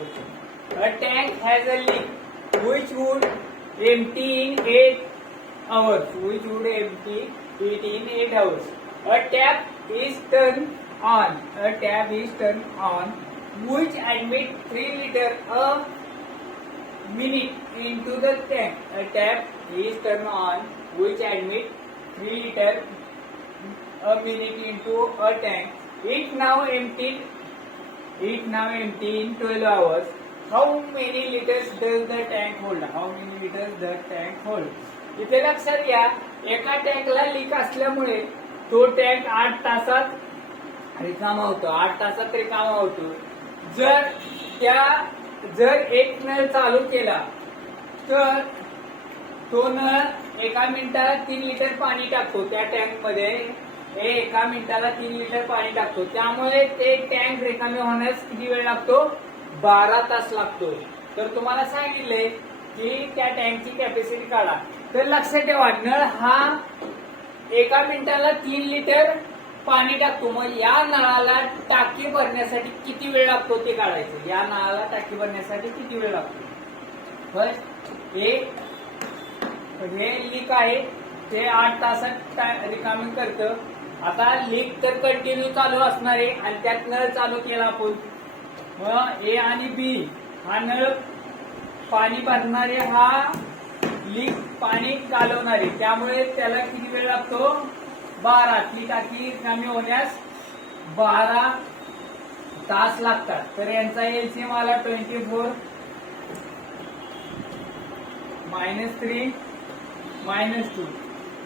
question. A tank has a leak which would empty in 8 hours. Which would empty it in 8 hours. A tap is turned on. A tap is turned on which admit 3 liter a minute into the tank. A tap is turned on which admit 3 liter a minute into a tank. It now empty in 12 hours. How many liters does the tank hold? How many liters the tank hold? इथे लक्षात घ्या, एका टँकला leak असल्यामुळे तो tank 8 तासात रिकामा होतो. 8 तासात रिकामा होतो. जर एक नळ चालू केला तर तो नळ एका मिनिटाला 3 लिटर पाणी टाकतो. त्या टँक मध्ये एका मिनिटाला 3 लिटर पाणी टाकतो. त्यामुळे ते टँक रिकामे होण्यास किती वेळ लागतो? 12 तास लागतो. तर तुम्हाला सांगितले की त्या टँकची कॅपॅसिटी काढा. तर लक्षात ठेवा, नळ हा एका मिनिटाला 3 लिटर पाणी टाकतो. मग या नळाला टाकी भरण्यासाठी किती वेळ लागतो ते काढायचं. या नळाला टाकी भरण्यासाठी किती वेळ लागतो? हे लीक आहे, ते 8 तासात रिकामी करतं. आता लीक तर कंटिन्यू चालू असणार आहे आणि त्यात नळ चालू केला आपण. मग ए आणि बी हा नळ पाणी भरणारे, हा लीक पाणी चालवणारे, त्यामुळे त्याला किती वेळ लागतो? 12. ती टाकी रिकामी होण्यास 12 तास लागतात. तर यांचा एलसीएम आला 24 -3 -2.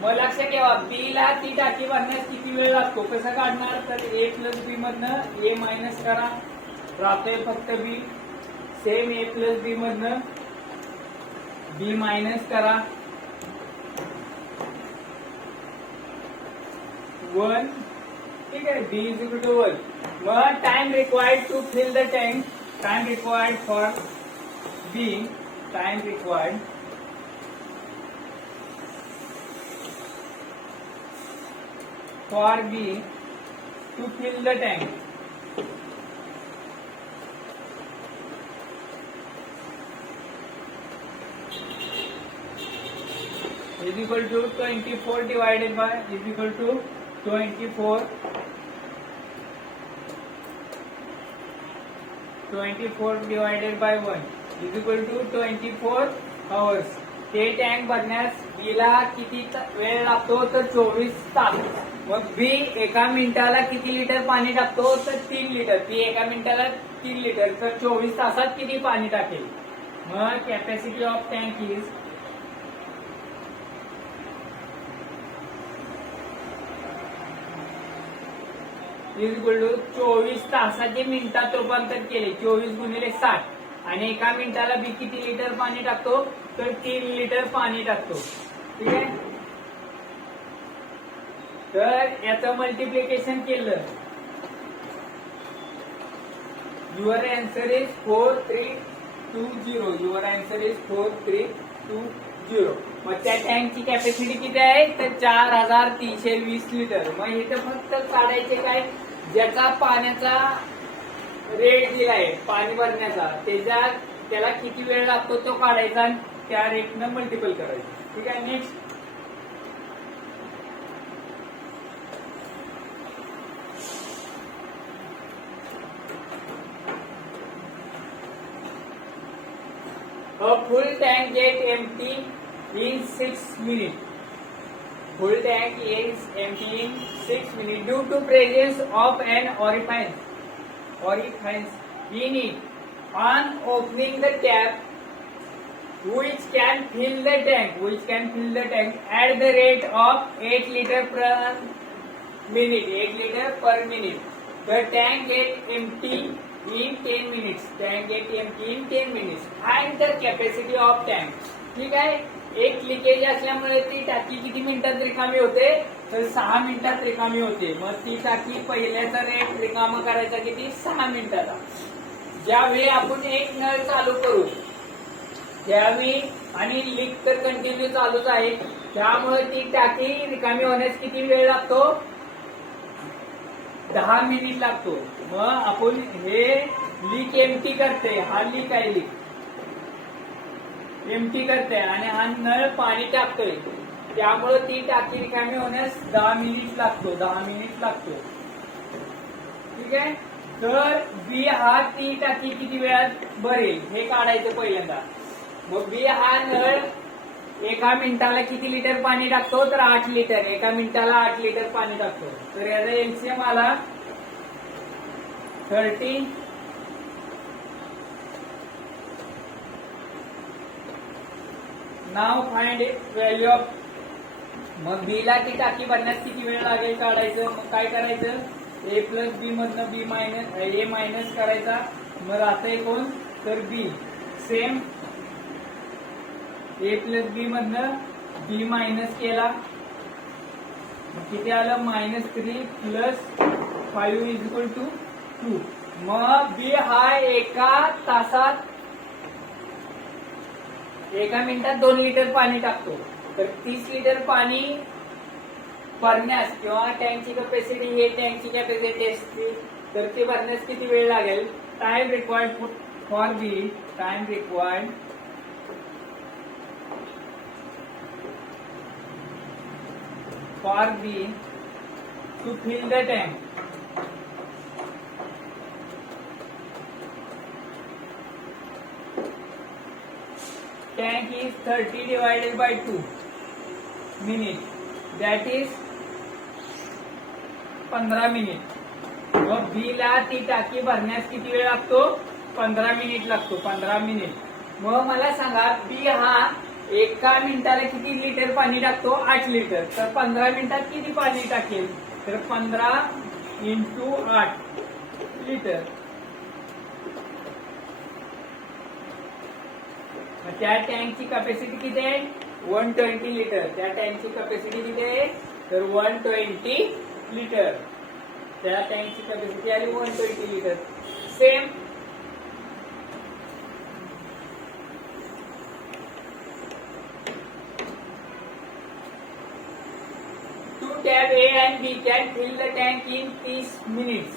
मग लक्षात ठेवा, बी ला ती टाकी भरण्यास किती वेळ लागतो? कसं काढणार? तर ए प्लस बी मधनं ए मायनस करा, राहतोय फक्त बी. सेम ए प्लस बी मधनं बी मायनस करा, 1. ठीक आहे, बी इज इक्वल टू 1. मग time required to fill the tank, time required for B, time required for B to fill the tank is equal to 24 divided by is equal to 24 divided by 1 is equal to 24 hours. ते tank भरण्यास बीला किती वेळ लागतो? तर 24 तास. मग बी एका मिनिटाला किती लिटर पाणी टाकतो? तर 3 लिटर. बी एका मिनिटाला 3 लिटर, तर 24 तासात किती पाणी टाकेल? मग capacity of tank is equal to 24 तासाचे मिनिटात रूपांतर केले, 24 गुणिले 60. आणि एका मिनिटाला बी किती लिटर पाणी टाकतो? तर 3 लिटर पाणी टाकतो. ठीक आहे, तर याचं मल्टिप्लिकेशन केलं, your answer is 4320. Your answer is 4320. मग त्या टँकची कॅपॅसिटी किती आहे? तर 4320 लिटर. मग इथं फक्त काढायचे काय? ज्याचा पाण्याचा रेट दिलाय पाणी भरण्याचा, त्याला किती वेळ लागतो तो काढायचा आणि त्या रेटनं मल्टिपल करायचं. ठीक आहे, next. A full tank get empty in 6 minutes. Full tank is empty in 6 minutes due to presence of an orifice in it. On opening the tap, which can fill the tank at the rate of 8 liter per minute. 8 liter per minute. The tank get empty in 10 minutes. Tank get empty in 10 minutes. And the capacity of tank. ठीक आहे, एक leakage असल्यामुळे ती टाकी किती मिनिटात रिकामी होते? तर 6 मिनिटात रिकामी होते. मग ती टाकी पहिल्याचा रेट रिकामा करायचा किती? 6 मिनिटाचा. ज्यावेळी आपण एक नळ चालू करू त्यावेळी, आणि लीक तर कंटिन्यू चालूच आहे, त्यामुळे ती टाकी रिकामी होण्यास किती वेळ लागतो? 10 मिनिट लागतो. मग आपण हे लीक एमटी करते, हा लीक आहे, लीक एमटी करते आणि हा नळ पाणी टाकतोय, त्यामुळे ती टाकी रिकामी होण्यास 10 मिनिट लागतो, 10 मिनिट लागतो. ठीक आहे. तर बी हा ती टाकी किती वेळात भरेल हे काढायचं पहिल्यांदा. मग बी हा नळ एका मिनिटाला किती लिटर पाणी टाकतो, तर 8 लिटर, एका मिनिटाला 8 लिटर पाणी टाकतो. तर याचा एलसीएम आला 30. नाव फाइंड व्हॅल्यू ऑफ. मग बी ला ती टाकी भरण्यास किती वेळ लागेल काढायचं. मग काय करायचं, ए प्लस बी मधनं बी मायनस ए मायनस करायचा. मग राहतंय कोण, तर बी. सेम ए प्लस बी मधनं बी मायनस केला, मग किती आलं, -3 प्लस 5 इज इक्वल टू 2. मग बी हा एका मिनिटात 2 लिटर पाणी टाकतो. तर 30 लिटर पाणी भरण्यास किंवा टँकची कॅपॅसिटी, हे टँकची कॅपॅसिटी असते, तर ते भरण्यास किती वेळ लागेल. Time required for B, time required for B to fill the tank. Tank is 30 divided by 2 minutes, that is 15 minute. मग बी ला ती टाकी भरण्यास किती वेळ लागतो, 15 मिनिट लागतो, 15 मिनिट. मग मला सांगा, बी हा एका मिनिटाला किती लिटर पाणी टाकतो, 8 लिटर. तर 15 मिनिटात किती पाणी टाकेल, तर 15 × 8 लिटर. त्या टँकची कॅपॅसिटी किती आहे, 120 लिटर. त्या टँकची कॅपॅसिटी किती आहे, तर 120 लिटर. त्या टँकची कॅपॅसिटी आली 120 litre. Same two tap A and B can fill the tank in 30 minutes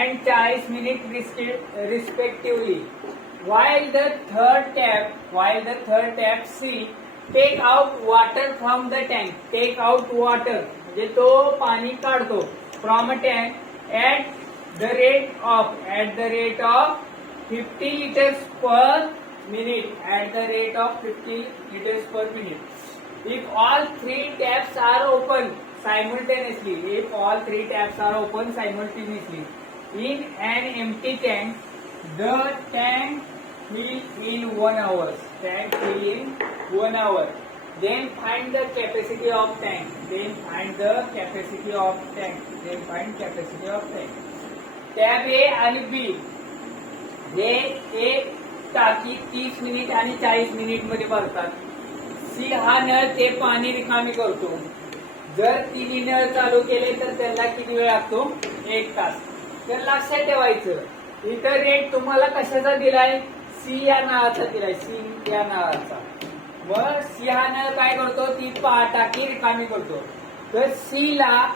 and 40 minutes respectively. While the third tap C take out water from the tank. Take out water म्हणजे तो पाणी काढतो from a tank at the rate of 50 liters per minute. At the rate of 50 liters per minute. If all 3 taps are open simultaneously. If all 3 taps are open simultaneously in an empty tank, the tank fill in 1 hour. Tank fill in 1 hour. Then find the capacity of tank. Find capacity of tank. Tap A आणि B हे एक टाकी 30 minute आणि 40 minute मध्ये भरतात. C हा नळ ते पाणी रिकामी करतो. जर तिन्ही नळ चालू केले तर त्याला किती वेळ लागतो, 1 तास. तर लक्षात ठेवायचं, इथं रेट तुम्हाला कशाचा दिलाय, सी या नावाचा दिलाय, सी या नावाचा. मग सी हा नळ काय करतो, ती टाकी रिकामी करतो. तर सी ला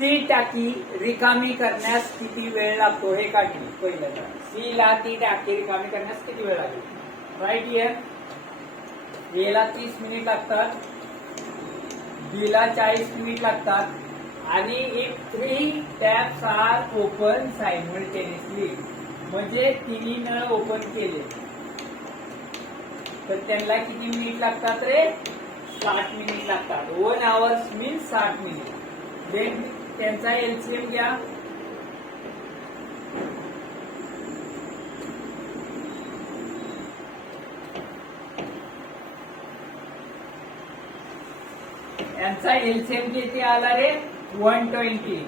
ती टाकी रिकामी करण्यास किती वेळ लागतो हे काढली पहिल्यांदा. सी ला ती टाकी रिकामी करण्यास किती वेळ लागेल, राईट हियर. ए ला 30 मिनिट लागतात, बी ला 40 मिनिट लागतात. आणि if 3 taps are open simultaneously, म्हणजे तिन्ही नळ ओपन केले तर त्यांना किती मिनिट लागतात रे, 60 मिनिट लागतात. 1 hour मीन्स 60 मिनिट. देन त्यांचा एलसीएम घ्या. यांचा एलसीएम किती आला रे, 120.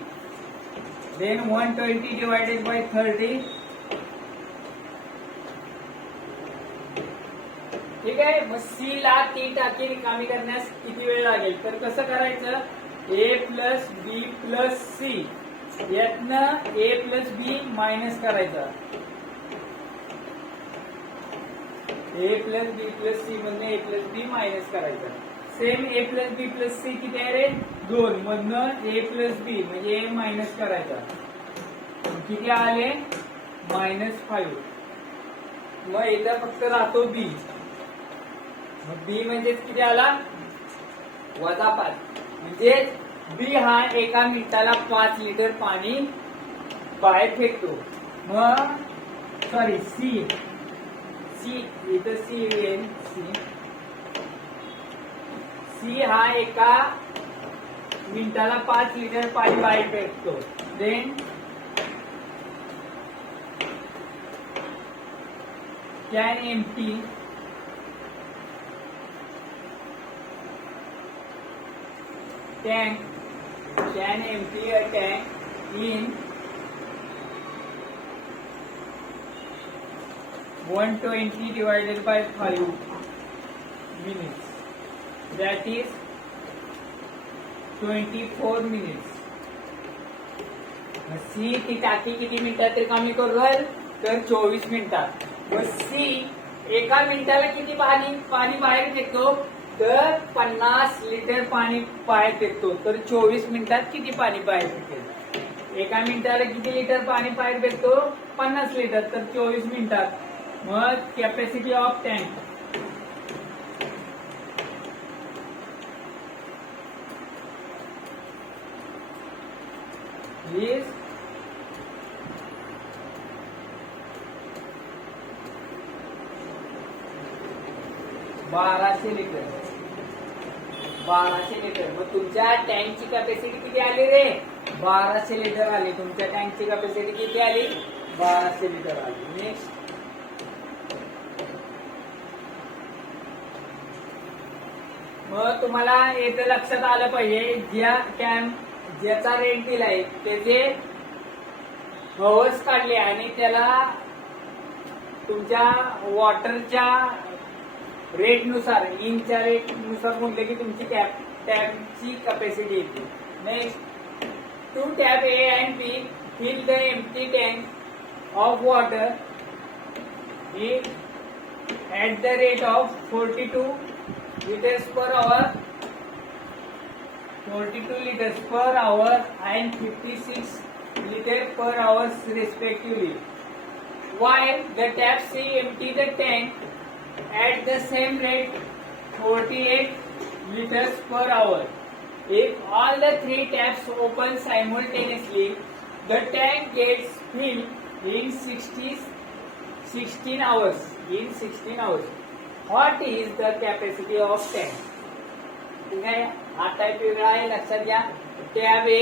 Then 120 divided by 30. ठीक आहे. मग सी ला ती टाकी रिकामी करण्यास किती वेळ लागेल, तर कसं करायचं, ए प्लस बी प्लस सी यातनं ए प्लस बी मायनस करायचा. ए प्लस बी प्लस सी मधनं ए प्लस बी मायनस करायचा. सेम ए प्लस बी प्लस सी किती आहे रे, 2 मधनं ए प्लस बी म्हणजे ए मायनस करायचा. किती आले, -5. मग इथं फक्त राहतो बी. मग बी म्हणजे किती आला? -5. म्हणजे बी हा एका मिनिटाला 5 लिटर पाणी बाहेर फेकतो. मग सॉरी सी इथं सी येईल. सी हा एका मिनिटाला 5 लिटर पाणी बाहेर फेकतो. Then can empty a tank in 120 divided by 5 minutes. That is 24 minutes. C ती टाकी किती मिनिटात रिकामी करेल? तर 24 मिनिटात. मग सी एका मिनिटाला किती पाणी बाहेर फेकतो? तर 50 लिटर पाणी बाहेर फेकतो. तर 24 मिनिटात किती पाणी बाहेर फेकेल? एका मिनिटाला किती लिटर पाणी बाहेर फेकतो? 50 लिटर. तर 24 मिनिटात. मग capacity of tank is 1200 litre. 1200 litre. मग तुमच्या टँकची कॅपॅसिटी किती आली रे? 1200 लिटर आली. तुमच्या टँकची कॅपॅसिटी किती आली? 1200 लिटर आली. नेक्स्ट मग तुम्हाला येथे लक्षात आलं पाहिजे, ज्याचा रेट दिलाय त्याचे हवर्स काढले आणि त्याला तुमच्या वॉटरच्या रेट नुसार, इनच्या रेट नुसार म्हटले की तुमची टॅपची कॅपॅसिटी येते. Next, 2 tap A and B fill the empty tank of water at the rate of 42 liters per hour, 42 liters per hour and 56 liters per hour respectively, while the tap C empty the tank at the same rate 48 liters per hour. If all the 3 taps open simultaneously, the tank gets filled in 16 hours. What is the capacity of tank? ठीक आहे. आता वेगळा आहे, लक्षात घ्या. Tab ए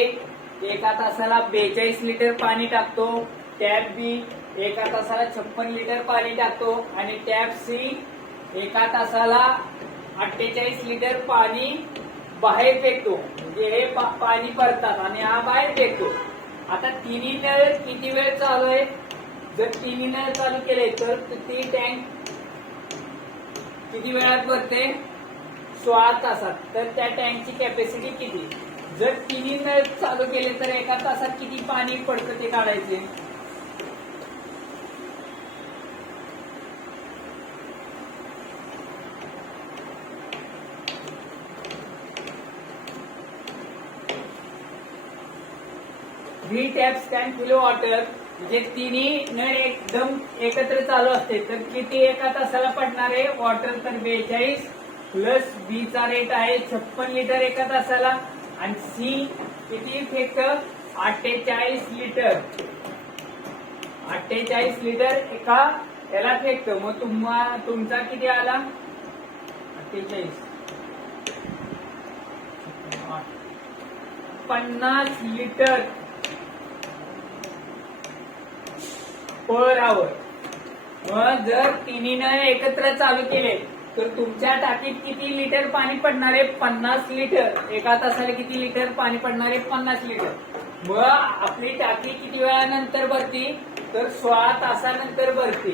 एका तासाला 42 litre पाणी टाकतो. टॅब बी एका तासाला 56 लिटर पाणी टाकतो आणि टॅब सी एका तासाला 48 लिटर पाणी बाहेर फेकतो. म्हणजे हे पाणी भरतात आणि हा बाहेर फेकतो. आता तिन्ही नळ किती वेळ चालू आहे? जर तिन्ही नळ चालू केले तर ती टँक किती वेळात भरते? 16 तासात. तर त्या टँकची कॅपॅसिटी किती? जर तिन्ही नळ चालू केले तर एका तासात किती पाणी पडतं ते काढायचे. Three taps can fill water, म्हणजे तिन्ही नळ एकदम एकत्र चालू असते तर किती एका तासाला पडणार आहे वॉटर? तर 42 प्लस बी चा रेट आहे 56 लिटर एका तासाला आणि सी किती फेकतं? 48 लिटर. 48 लिटर एका याला फेकतं. मग तुमचा किती आला? 48 50 लिटर पर आवर. मग जर तिन्ही नळ एकत्र चालू केले तर तुमच्या टाकीत किती लिटर पाणी पडणार आहे? 50 लिटर. एका तासाला किती लिटर पाणी पडणार आहे? 50 लिटर. मग आपली टाकी किती वेळानंतर भरती? तर 16 तासानंतर भरते.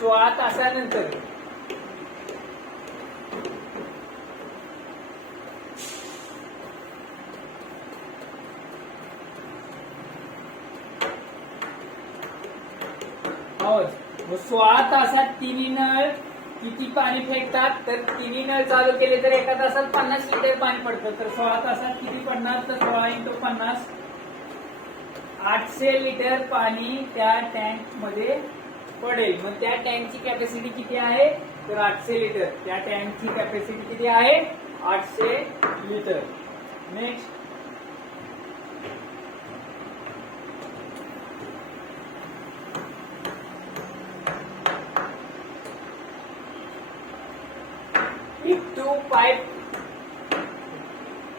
16 तासानंतर. मग 16 तासात तिन्ही नळ किती पाणी फेकतात? तर तिन्ही नळ चालू केले तर एका तासात 50 लिटर पाणी पडतं. तर 16 तासात किती पडणार? तर 16 × 50 800 लिटर पाणी त्या टँक मध्ये पडेल. मग त्या टँकची कॅपॅसिटी किती आहे? तर 800 लिटर. त्या टँकची कॅपॅसिटी किती आहे? 800 litre. Next, if two pipe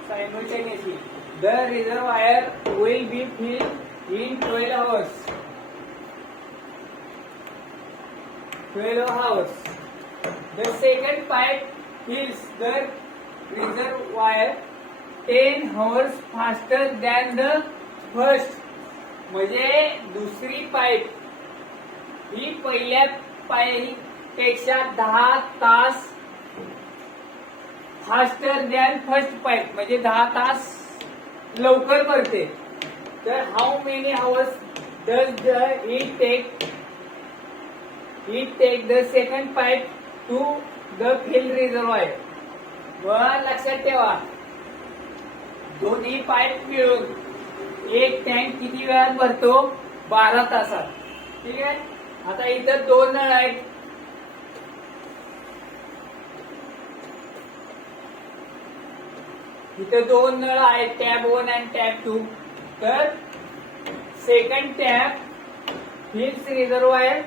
simultaneously, the reservoir will be filled in 12 hours. 12 hours. The second pipe fills the reservoir 10 hours faster than the first. म्हणजे दुसरी पाईप ही पहिल्या पाईप पेक्षा 10 तास फास्टर दॅन फर्स्ट पाईप, म्हणजे 10 तास लवकर भरते. तर how many hours does it take the second pipe to the fill reservoir. व लक्षात ठेवा, दोन्ही पाईप मिळून एक टँक किती वेळात भरतो? 12 तासात. ठीक आहे. आता इथं 2 नळ आहेत. इथे 2 नळ आहेत, टॅब 1 आणि टॅब 2. तर second tap fills reservoir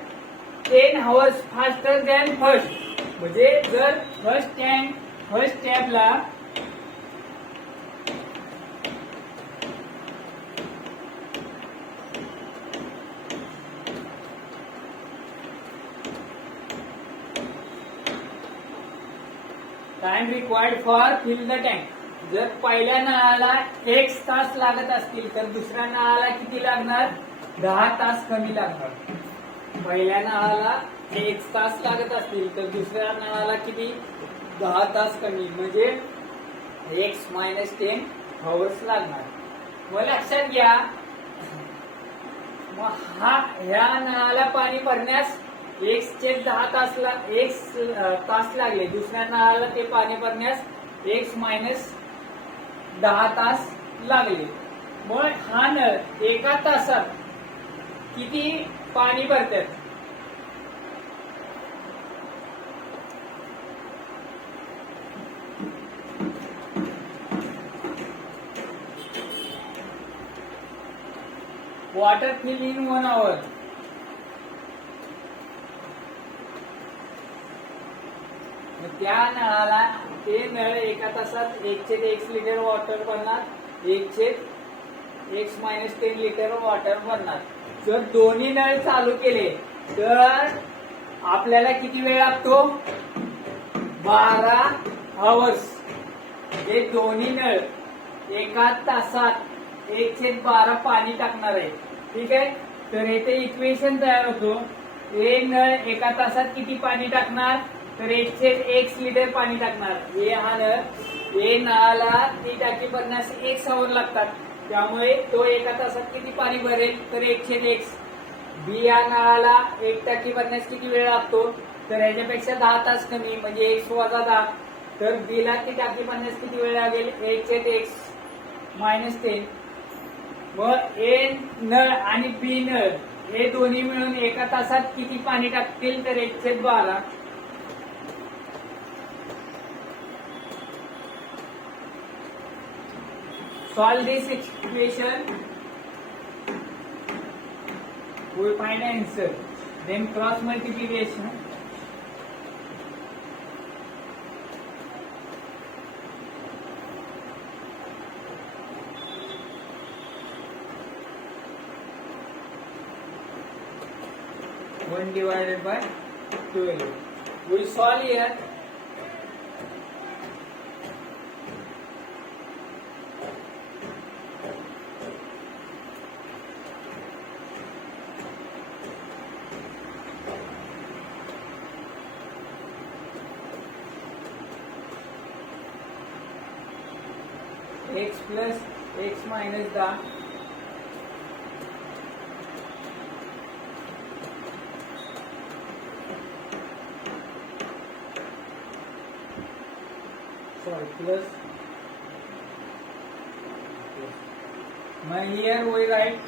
10 hours faster than first. म्हणजे जर फर्स्ट टॅबला time required for fill the tank, जर पहिल्या नळाला 1 तास लागत असतील तर दुसऱ्या नळाला किती लागणार? 10 तास कमी लागणार. पहिल्या नळाला 1 तास लागत असतील तर दुसऱ्या नळाला किती? 10 तास कमी, म्हणजे x-10 hours लागणार. मग लक्षात घ्या, मग ह्या नळाला पाणी भरण्यास 1/10 तास लागले. दुसऱ्या नळाला ते पाणी भरण्यास x-10 तास लागले. मग हा नळ एका तासात किती पाणी भरतात? Water fill in 1 hour. त्या नळाला ते नळ एका तासात 1/x लिटर वॉटर भरणार, 1/x-10 लिटर वॉटर भरणार. जर दोन्ही नळ चालू केले तर आपल्याला किती वेळ लागतो? 12 hours. हे दोन्ही नळ एका तासात 1/12 पाणी टाकणार आहे. ठीक आहे. तर इथे इक्वेशन तयार होतो. हे नळ एका तासात किती पाणी टाकणार? तर 1/x लिटर पाणी टाकणार. हे नळाला ती टाकी भरण्यास 1 hour लागतात. त्यामुळे तो एका तासात किती पाणी भरेल? तर 1/x. बी या नळाला एक टाकी भरण्यास किती वेळ लागतो? तर याच्यापेक्षा 10 तास कमी, म्हणजे 1 - 10. तर बी ला ती टाकी भरण्यास किती वेळ लागेल? 1/x-10. मग ए नळ आणि बी नळ हे दोन्ही मिळून एका तासात किती पाणी टाकतील? तर 1/12. Solve this equation. We find an answer. Then cross multiplication. One divided by 12. We solve here. x plus x minus 10 plus now here we write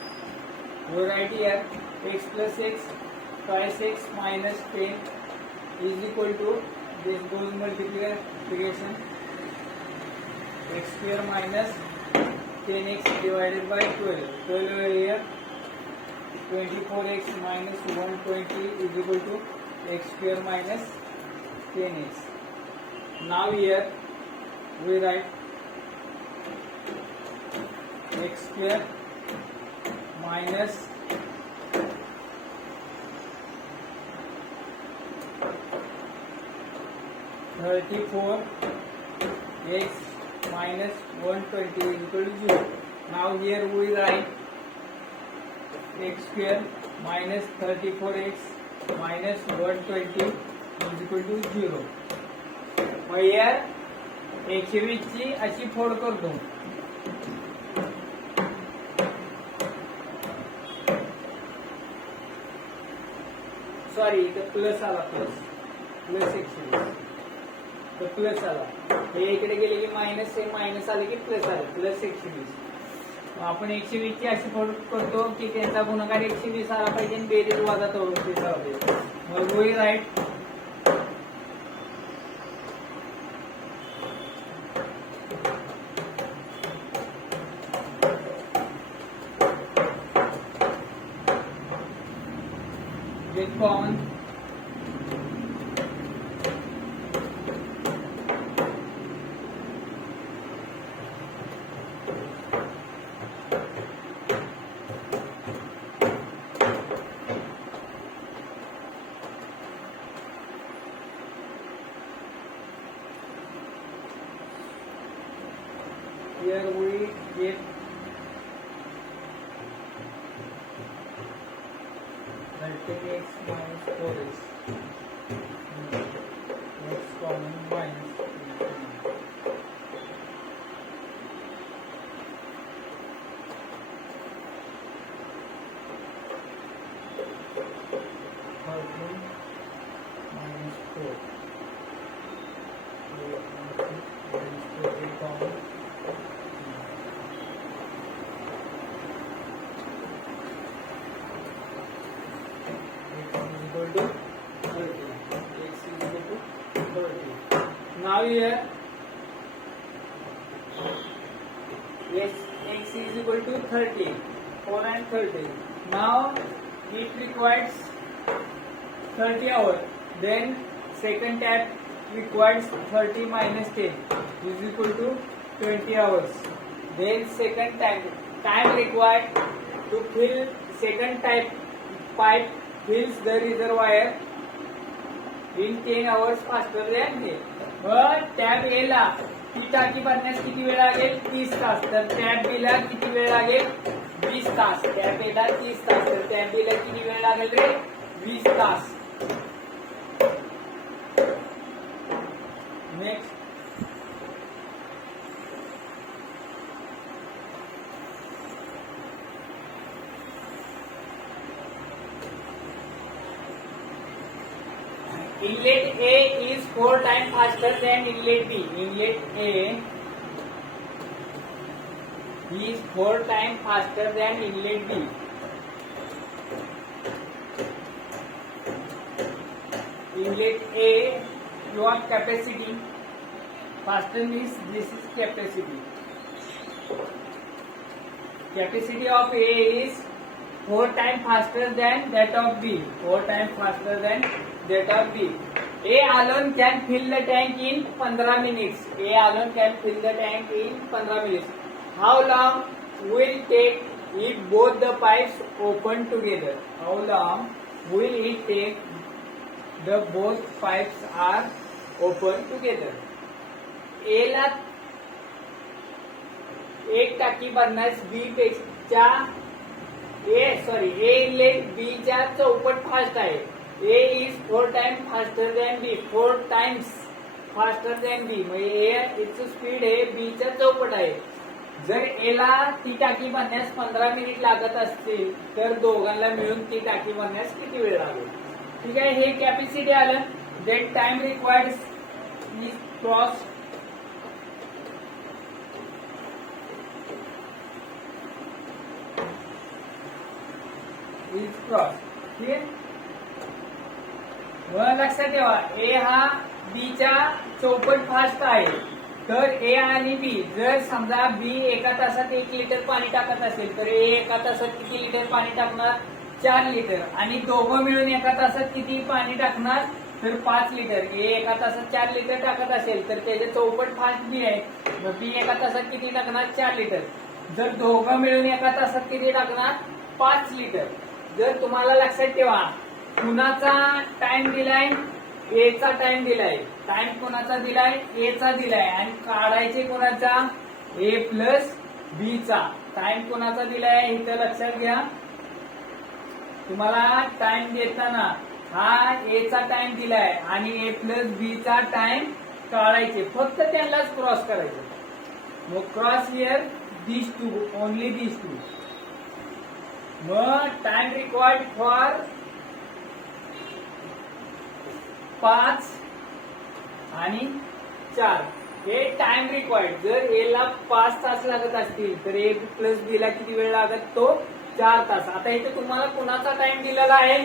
we write here x plus x twice x minus 10 is equal to, this goes multiplication, x square minus 10x divided by 12. 12 here, 24x minus 120 is equal to x square minus 10x. Now here we write x square minus 34 x minus 120 is equal to 0. Now here we write x square minus 34x minus 120 is equal to 0. मग here 120 ची अशी फोड करतो. Sorry इथं plus आला, plus 120 तर plus आला, हे इकडे गेले की मायनस, हे मायनस आले की प्लस आले, प्लस 120. आपण 120 ची अशी फोड करतो की त्यांचा गुणाकार 120 आला पाहिजे आणि बेरीज वजा 34 आला पाहिजे. मग we write get common here we get x minus 4x, x common minus minus 4 common. Now here x is equal to 30, 4 and 30. Now it requires 30 hours. Then second tab requires 30 minus 10 is equal to 20 hours. Then second time required to fill second pipe fills the reservoir in 10 hours faster than this. Tap A ला ती टाकी भरण्यास किती वेळ लागेल? 30 तास. तर tab बी ला किती वेळ लागेल? 20 तास. टॅब ए ला 30 तास, तर टॅब बी ला किती वेळ लागेल रे? 20 तास. Next inlet A is 4 times faster than inlet B. Inlet A is 4 times faster than inlet B. Inlet A, you want capacity. Faster means this is capacity. Capacity of A is 4 times faster than that of B. 4 times faster than that of B. A alone can fill the tank in 15 minutes. A alone can fill the tank in 15 minutes. How long will it take if both the pipes open together? How long will it take the both pipes are open together? A ला एक टाकी भरण्यास B पेक्षा A inlet B च्या चौपट fast आहे. A is 4 times faster than B. 4 times faster than B. म्हणजे A ची स्पीड आहे B च्या चौपट आहे. जर A ला ती टाकी भरण्यास 15 मिनिट लागत असतील तर दोघांना मिळून ती टाकी भरण्यास किती वेळ लागेल? ठीक आहे, हे कॅपॅसिटी आलं. that time required is cross is cross. ठीक आहे. मग लक्षात ठेवा ए हा बी च्या चौपट फास्ट आहे. तर ए आणि बी जर समजा बी एका तासात 1 लिटर पाणी टाकत असेल तर ए एका तासात किती लिटर पाणी टाकणार? 4 लिटर. आणि दोघं मिळून एका तासात किती पाणी टाकणार? तर 5 लिटर. ए एका तासात 4 लिटर टाकत असेल तर त्याचे चौपट फास्ट बी आहे. मग बी एका तासात किती टाकणार? 4 लिटर. जर दोघं मिळून एका तासात किती टाकणार? 5 लिटर. जर तुम्हाला लक्षात ठेवा कुणाचा टाइम दिलाय? ए चा टाइम दिलाय. टाइम कोणाचा दिलाय? ए चा दिलाय. आणि काढायचे कोणाचा? ए प्लस बी चा. टाइम कोणाचा दिलाय इथं लक्षात घ्या. तुम्हाला टाइम देताना हा ए चा टाइम दिलाय आणि ए प्लस बी चा टाइम काढायचे. फक्त त्यांनाच क्रॉस करायचे. मग cross here these two, only these two. मग टाइम रिक्वायर्ड फॉर 5 आणि 4 हे टाइम रिक्वायर्ड. जर ए ला 5 तास लागत असतील तर ए प्लस बी ला किती वेळ लागत? तो 4 तास. आता इथे तुम्हाला कुणाचा टाइम दिलेला आहे?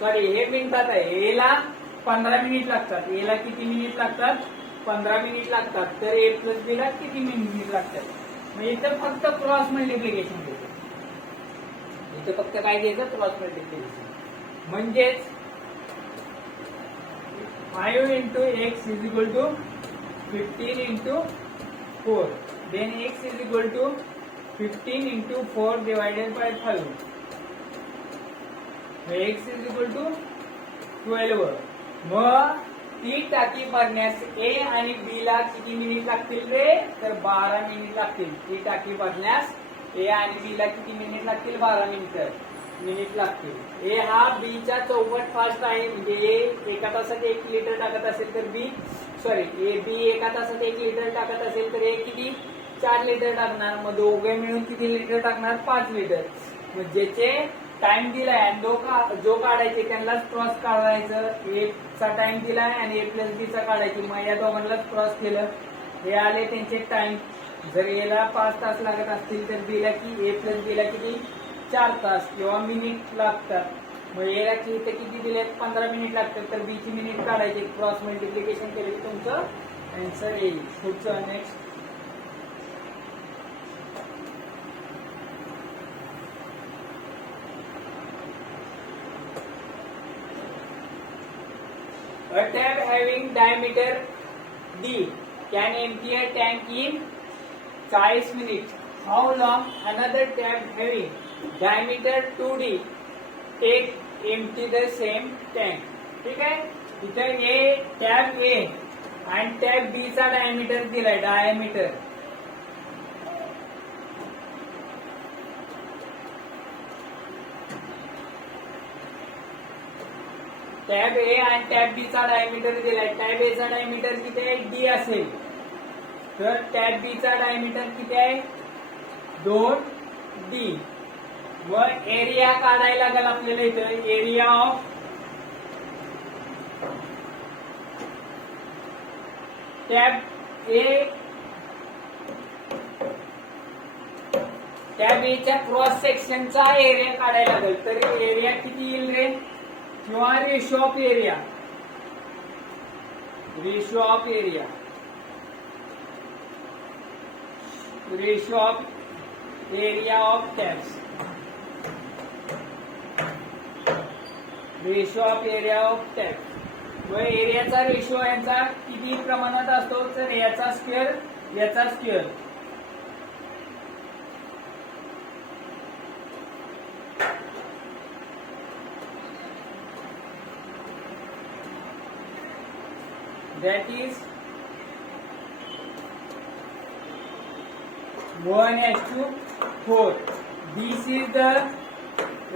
सॉरी हे मिनिटात आहे. ए ला 15 मिनिट लागतात. ए ला किती मिनिट लागतात? 15 मिनिट लागतात. तर ए प्लस बी ला किती मिनिट लागतात? मग इथं फक्त क्रॉस मल्टिप्लिकेशन घ्यायचं. इथं फक्त काय घ्यायचं? Cross multiplication. म्हणजेच 5 into x is equal to 15 into 4. Then x is equal to 15 into 4 divided by 5. x is equal to 12. मग ती टाकी भरण्यास ए आणि बी ला किती मिनिट लागतील रे? तर 12 मिनिट लागतील. ती टाकी भरण्यास ए आणि बी ला किती मिनिट लागतील? 12 मिनिट लागतील. ए हा बी च्या चौपट फास्ट आहे. म्हणजे ए एका तासात 1 लिटर टाकत असेल तर बी एका तासात 1 लिटर टाकत असेल तर ए किती? 4 लिटर टाकणार. मग दोघे मिळून किती लिटर टाकणार? 5 लिटर. मग ज्याचे टाइम दिलाय आणि जो काढायचे त्यांनाच क्रॉस काढायचं. ए चा टाइम दिलाय आणि ए प्लस बी चा काढायची. मग या दोघांनाच क्रॉस केलं. हे आले त्यांचे टाइम. जर ए ला 5 तास लागत असतील तर बी ला ए प्लस बी ला किती? 4 तास किंवा मिनिट लागतात. मग ए ला इथे किती दिले? 15 मिनिट लागतात. तर बी ची मिनिट काढायची. क्रॉस मल्टिप्लिकेशन केले की तुमचं आन्सर येईल. पुढचं next. A tap having diameter D can empty a tank in 40 minutes. How long another tap having diameter 2D take empty the same tank? ठीक आहे. इथं ए टॅप ए आणि टॅप बी चा डायमीटर दिलाय. डायमीटर टॅब ए आणि tab बी चा diameter दिलाय. Tab ए चा डायमीटर किती आहे? डी असेल. तर टॅब बी चा डायमीटर किती आहे? 2D. मग एरिया काढायला लागेल आपल्याला. इथं area of tap A tap A च्या क्रॉस सेक्शनचा एरिया काढायला लागेल. तर एरिया किती येईल रे? किंवा ratio of area. Ratio of area. Ratio of area of tabs. Ratio of area of tabs. व एरियाचा रेशो यांचा किती प्रमाणात असतो? तर याचा स्क्वेअर याचा square. That is 1:4. This is the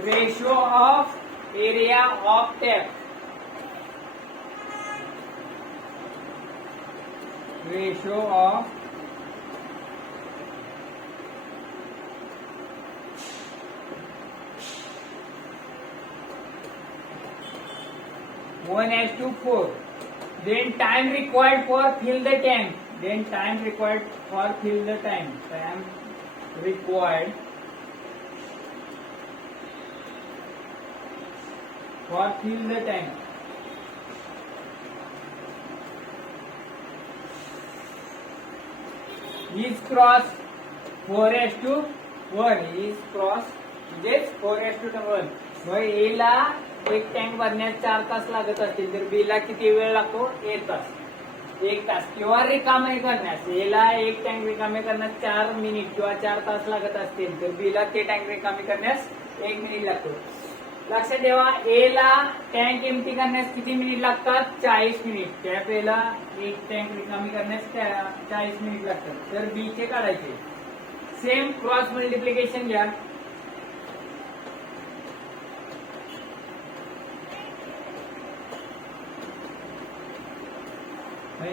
ratio of area of tap. Ratio of one as to 4. Then time required for fill the tank. Then time required for fill the tank. Time required for fill the tank. Is cross 4:1 is cross म्हणजेच 4:1. मग ए ला एक tank भरण्यास 4 तास लागत असतील तर बी ला किती वेळ लागतो? 1 तास. 1 तास किंवा रिकामे करण्यास ए ला एक टँक रिकामे करण्यास 4 मिनिट किंवा 4 तास लागत असतील तर बी ला ते टँक रिकामे करण्यास 1 मिनिट लागतो. लक्षात ठेवा, ए ला टँक एम्प्टी करण्यास किती मिनिट लागतात? 40 मिनिट. कॅप ए ला एक टँक रिकामी करण्यास 40 मिनिट लागतात. तर बी चे काढायचे. सेम क्रॉस मल्टिप्लिकेशन घ्या.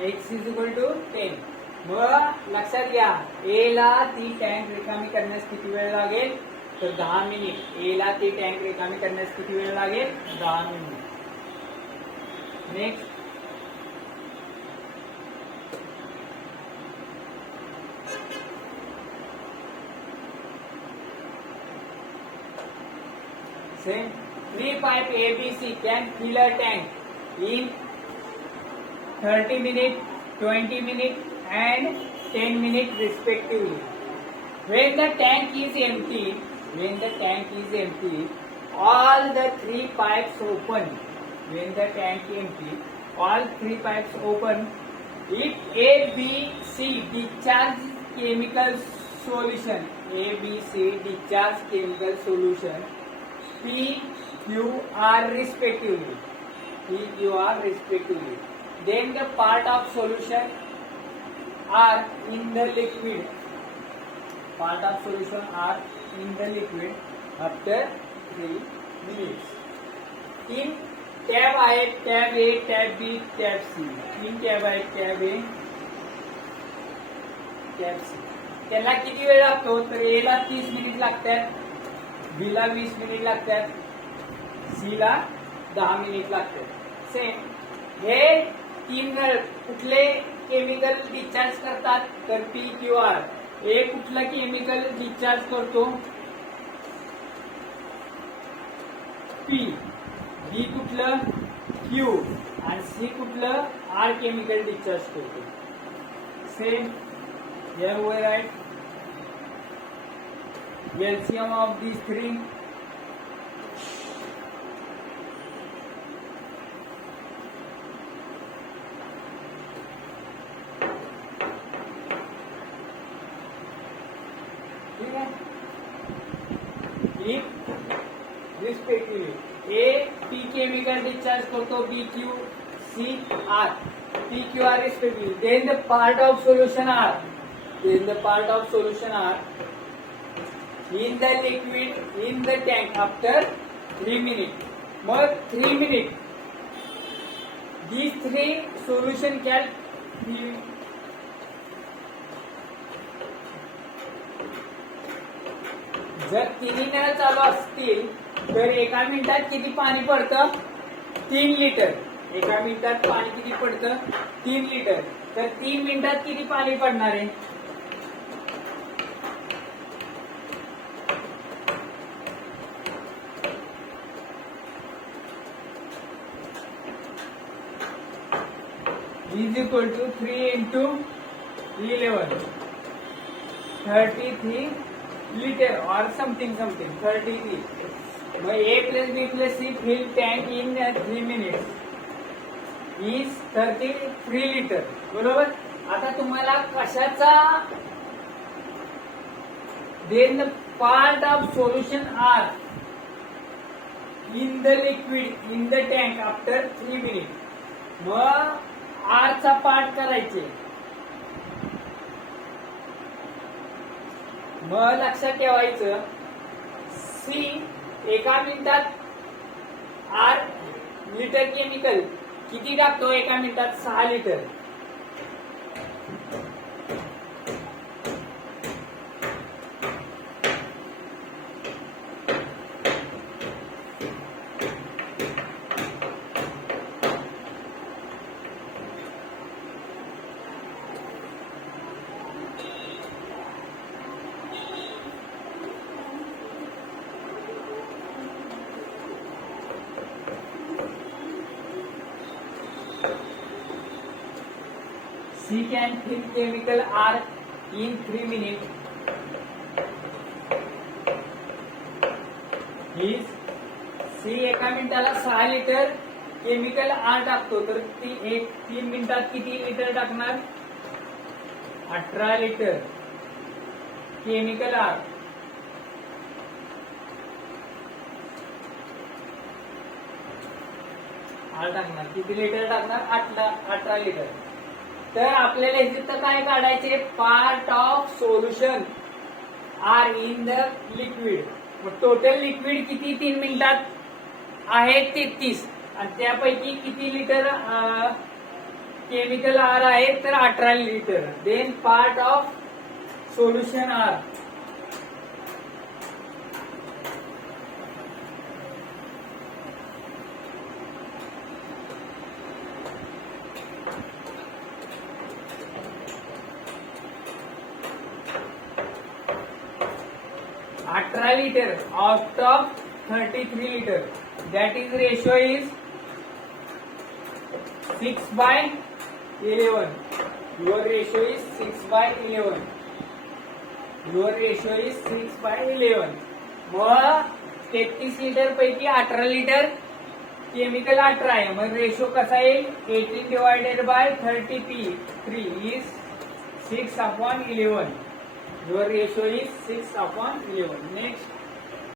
x is equal to 10. मग लक्षात घ्या, ए ला ती टँक रिकामी करण्यास किती वेळ लागेल? तर 10 मिनिट. ए ला ती टँक रिकामी करण्यास किती वेळ लागेल? 10 minute. Next same 3 pipe ABC can fill a tank in 30 minutes, 20 minutes and 10 minutes respectively. When the tank is empty, all the 3 pipes open. When the tank empty, all 3 pipes open. If A, B, C discharge chemical solution, A, B, C discharge chemical solution, P, Q, R respectively. P, Q, R respectively. Then the part of solution are in the liquid. Part of solution are in the liquid after 3 minutes. In tab आहे, tab A, tab B, tab C. तीन tab आहेत, tab A, tab C. त्याला किती वेळ लागतो? तर A ला 30 minute लागतात, B ला 20 मिनिट लागतात, C ला 10 मिनिट लागतात. सेम हे तीन नळ कुठले केमिकल डिस्चार्ज करतात? तर P, Q, R. ए कुठला केमिकल डिस्चार्ज करतो? P. बी कुठलं? Q. आणि सी कुठलं? R केमिकल डिस्चार्ज करतो. Same here we write LCM of these three. Respectively, A P chemical discharge करतो, B Q, C R. P Q R respectively. Then the part of solution are in the liquid in the tank after 3 minutes. मग 3 minutes. These 3 solution can be जर तिन्ही नळ चालू असतील तर एका मिनिटात किती पाणी पडतं? 3 लिटर. एका मिनिटात पाणी किती पडतं? 3 लिटर. तर 3 मिनिटात किती पाणी पडणार आहे? Is equal to 3 into 11 33 liter or something 33. मग A plus B plus C fill tank in 3 minutes is 33 liter. बरोबर. आता तुम्हाला कशाचा then the part of solution are in the liquid in the tank after 3 minutes. मग R चा part करायचे. मग लक्षात ठेवायचं सी एका मिनिटात R लिटर केमिकल किती टाकतो? एका मिनिटात 6 litre. C can fill chemical R in 3 minutes. Is C एका मिनिटाला 6 लिटर केमिकल R टाकतो, तर ती 3 मिनिटात किती लिटर टाकणार? 18 लिटर केमिकल R. टाकणार किती लिटर टाकणार? 18 लिटर. तर आपल्याला इथं काय काढायचे? Part of solution are in the liquid. मग टोटल लिक्विड किती 3 मिनिटात आहे? 33. आणि त्यापैकी किती लिटर केमिकल आर आहे? तर 18 लिटर. Then part of solution R. liter out of 33 liter. That is ratio is 6/11. Your ratio is 6/11. Your ratio is 6/11. मग 33 लिटर पैकी 18 लिटर केमिकल 18 आहे. मग रेशो कसा येईल? 18 divided by 33 is 6/11. Your ratio is 6/11. Next.